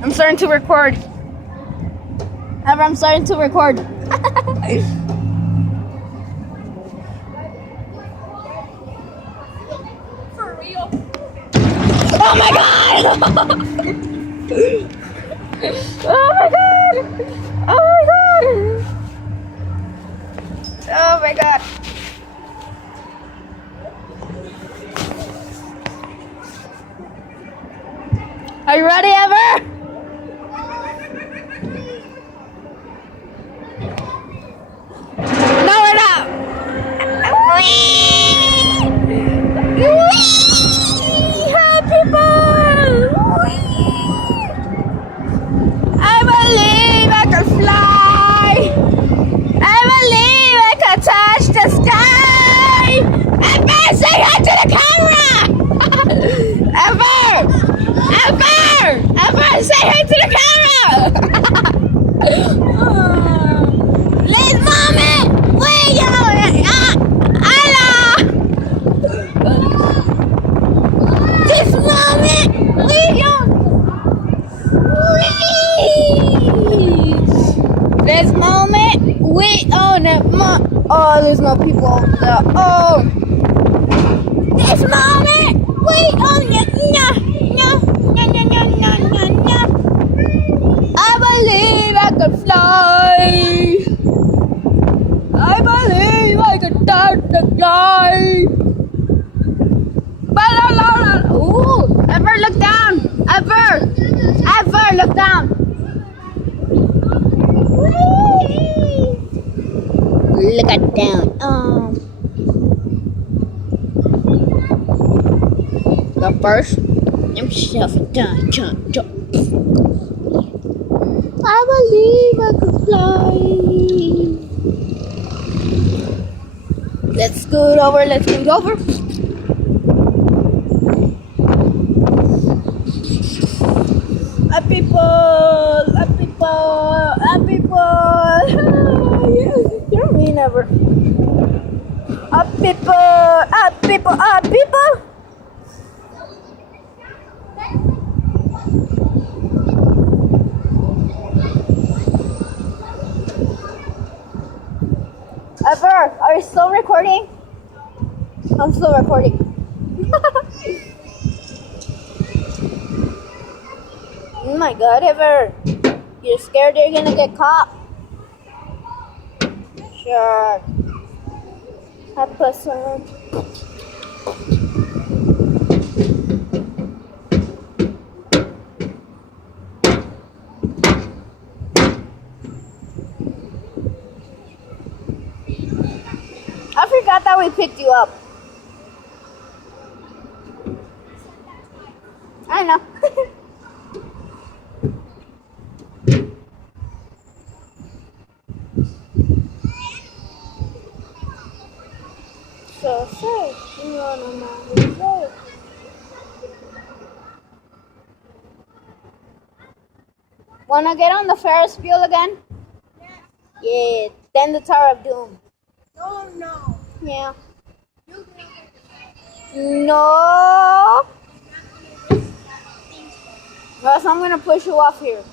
I'm starting to record. Ever, I'm starting to record. For real? Oh my god! Oh my god! Oh my god! Oh my god! Are you ready, Ever? No, we're not. Help people! I believe I can fly. I believe I can touch the sky. Ever, say hi to the camera. Ever, say hi to the camera. Please, mommy. Wait, Allah. This moment, this moment, we own it. Oh, there's no people over there. Oh, this moment, we own it. No. I believe I can fly. I believe I can touch the sky. Ooh, Ever, look down. Ever, look down. Look at down. But first, I'm shoving down. Jump. I believe I can fly. Let's scoot over. People. You're mean, Ever. People. Ever, are you still recording? I'm still recording. Oh my god, Ever. You're scared you're gonna get caught? Sure. I put some. I forgot that we picked you up. I know. So say, you wanna know. Wanna get on the Ferris wheel again? Yeah, then the Tower of Doom. Oh no. Yeah. No. Russ, I'm gonna push you off here.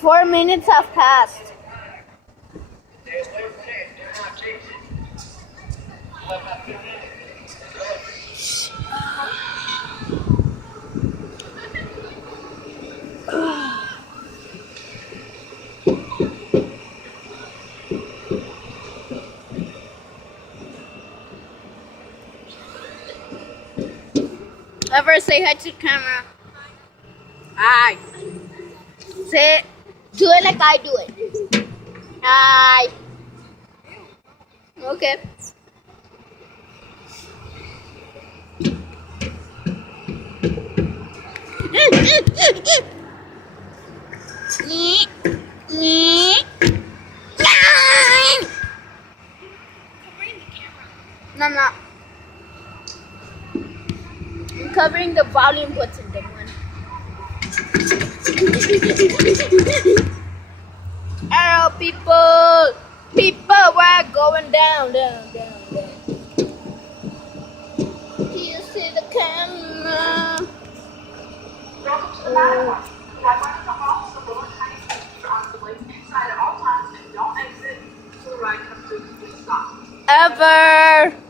Four minutes have passed. Ever, say hi to the camera. Hi. Say it. Do it like I do it. Hi. Okay. No, I'm not. Covering the volume button, that one. Hello, people. People, we're going down. Do you see the camera? Welcome to the Matterhorn. Wi-Fi to the halls, the lower tiny features are on the lake inside at all times and don't exit until the ride comes to a complete stop. Ever.